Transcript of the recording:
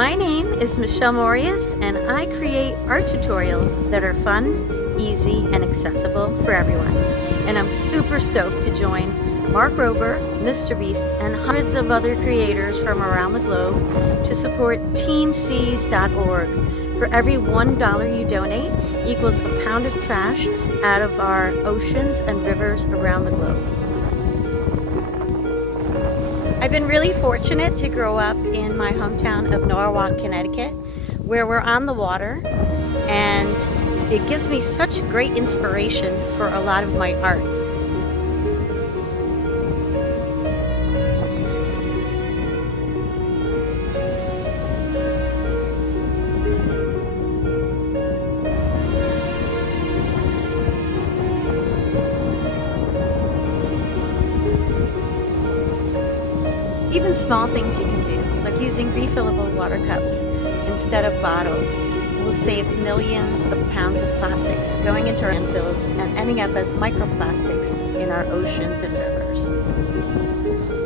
My name is Michelle Moreus, and I create art tutorials that are fun, easy, and accessible for everyone. And I'm super stoked to join Mark Rober, Mr. Beast, and hundreds of other creators from around the globe to support teamseas.org. For every $1 you donate equals a pound of trash out of our oceans and rivers around the globe. I've been really fortunate to grow up in my hometown of Norwalk, Connecticut, where we're on the water, and it gives me such great inspiration for a lot of my art. Even small things you can do, like using refillable water cups instead of bottles, will save millions of pounds of plastics going into our landfills and ending up as microplastics in our oceans and rivers.